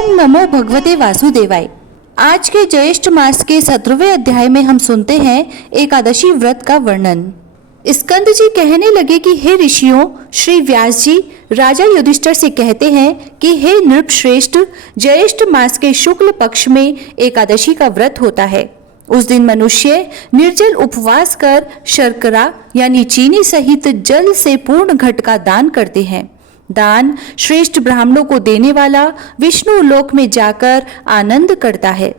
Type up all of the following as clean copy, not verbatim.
ओम नमो भगवते वासुदेवाय। आज के ज्येष्ठ मास के 17वें अध्याय में हम सुनते हैं एकादशी व्रत का वर्णन। स्कंद जी कहने लगे कि हे ऋषियों, श्री व्यास जी राजा युधिष्ठिर से कहते हैं कि हे नृप श्रेष्ठ, ज्येष्ठ मास के शुक्ल पक्ष में एकादशी का व्रत होता है। उस दिन मनुष्य निर्जल उपवास कर शर्करा यानी चीनी सहित जल से पूर्ण घट का दान करते हैं। दान श्रेष्ठ ब्राह्मणों को देने वाला विष्णु लोक में जाकर आनंद करता है।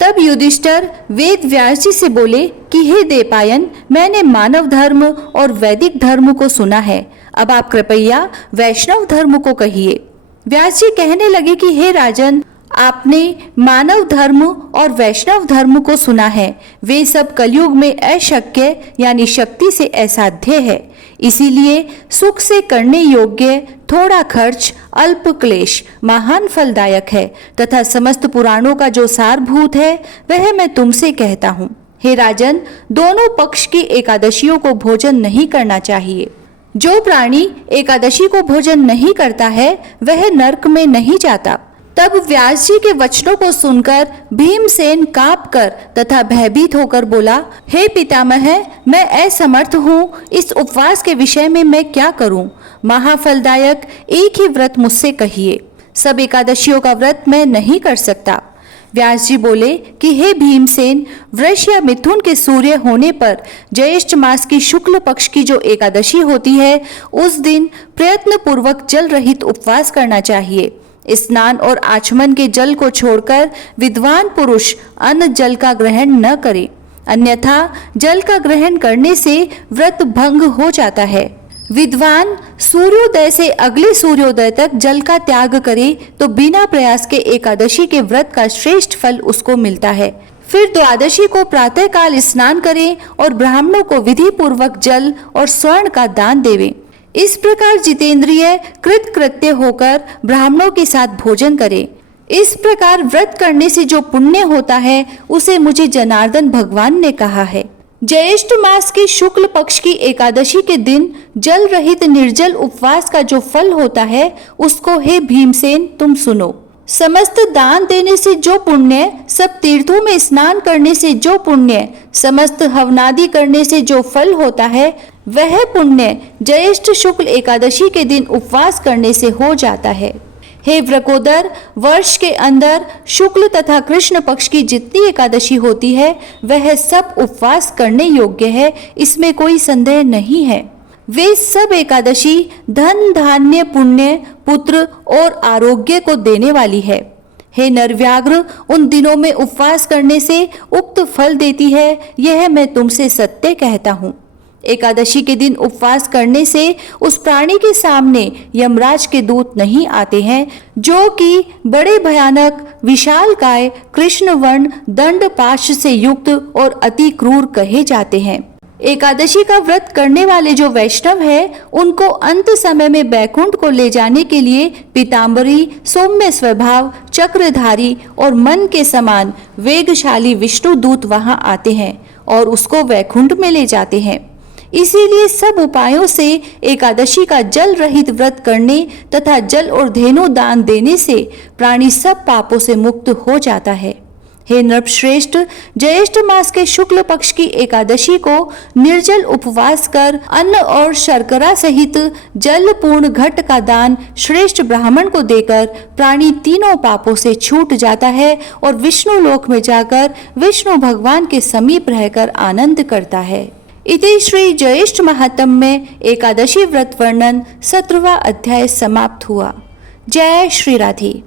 तब युधिष्ठिर वेद व्यास जी से बोले कि हे देवपायन, मैंने मानव धर्म और वैदिक धर्म को सुना है, अब आप कृपया वैष्णव धर्म को कहिए। व्यास जी कहने लगे कि हे राजन, आपने मानव धर्म और वैष्णव धर्म को सुना है, वे सब कलयुग में अशक्य यानी शक्ति से असाध्य है। इसीलिए सुख से करने योग्य, थोड़ा खर्च, अल्प क्लेश, महान फलदायक है तथा समस्त पुराणों का जो सारभूत है वह मैं तुमसे कहता हूँ। हे राजन, दोनों पक्ष की एकादशियों को भोजन नहीं करना चाहिए। जो प्राणी एकादशी को भोजन नहीं करता है वह नरक में नहीं जाता। तब व्यास जी के वचनों को सुनकर भीमसेन कांप कर तथा भयभीत होकर बोला, हे पितामह, मैं असमर्थ हूँ, इस उपवास के विषय में मैं क्या करूँ? महाफलदायक एक ही व्रत मुझसे कहिए, सब एकादशियों का व्रत मैं नहीं कर सकता। व्यास जी बोले कि हे भीमसेन, वृष या मिथुन के सूर्य होने पर ज्येष्ठ मास की शुक्ल पक्ष की जो एकादशी होती है, उस दिन प्रयत्न पूर्वक जल रहित उपवास करना चाहिए। स्नान और आचमन के जल को छोड़कर विद्वान पुरुष अन्न जल का ग्रहण न करे, अन्यथा जल का ग्रहण करने से व्रत भंग हो जाता है। विद्वान सूर्योदय से अगले सूर्योदय तक जल का त्याग करे तो बिना प्रयास के एकादशी के व्रत का श्रेष्ठ फल उसको मिलता है। फिर द्वादशी को प्रातः काल स्नान करे और ब्राह्मणों को विधि पूर्वक जल और स्वर्ण का दान देवे। इस प्रकार जितेंद्रिय कृतकृत्य होकर ब्राह्मणों के साथ भोजन करे। इस प्रकार व्रत करने से जो पुण्य होता है उसे मुझे जनार्दन भगवान ने कहा है। ज्येष्ठ मास की शुक्ल पक्ष की एकादशी के दिन जल रहित निर्जल उपवास का जो फल होता है उसको हे भीमसेन तुम सुनो। समस्त दान देने से जो पुण्य, सब तीर्थों में स्नान करने से जो पुण्य, समस्त हवनादि करने से जो फल होता है, वह पुण्य ज्येष्ठ शुक्ल एकादशी के दिन उपवास करने से हो जाता है। हे व्रकोदर, वर्ष के अंदर शुक्ल तथा कृष्ण पक्ष की जितनी एकादशी होती है वह सब उपवास करने योग्य है, इसमें कोई संदेह नहीं है। वे सब एकादशी धन, धान्य, पुण्य, पुत्र और आरोग्य को देने वाली है। हे नरव्याघ्र, उन दिनों में उपवास करने से उक्त फल देती है, यह मैं तुमसे सत्य कहता हूँ। एकादशी के दिन उपवास करने से उस प्राणी के सामने यमराज के दूत नहीं आते हैं, जो कि बड़े भयानक, विशालकाय, कृष्ण वर्ण, दंड पाश से युक्त और अति क्रूर कहे जाते हैं। एकादशी का व्रत करने वाले जो वैष्णव है, उनको अंत समय में बैकुंठ को ले जाने के लिए पीताम्बरी, सौम्य स्वभाव, चक्रधारी और मन के समान वेगशाली विष्णु दूत वहां आते हैं और उसको वैकुंठ में ले जाते हैं। इसीलिए सब उपायों से एकादशी का जल रहित व्रत करने तथा जल और धेनु दान देने से प्राणी सब पापों से मुक्त हो जाता है। हे नृपश्रेष्ठ, ज्येष्ठ मास के शुक्ल पक्ष की एकादशी को निर्जल उपवास कर अन्न और शर्करा सहित जल पूर्ण घट का दान श्रेष्ठ ब्राह्मण को देकर प्राणी तीनों पापों से छूट जाता है और विष्णु लोक में जाकर विष्णु भगवान के समीप रहकर आनंद करता है। इति श्री ज्येष्ठ महात्म्य में एकादशी व्रत वर्णन 17वां अध्याय समाप्त हुआ। जय श्री राधे।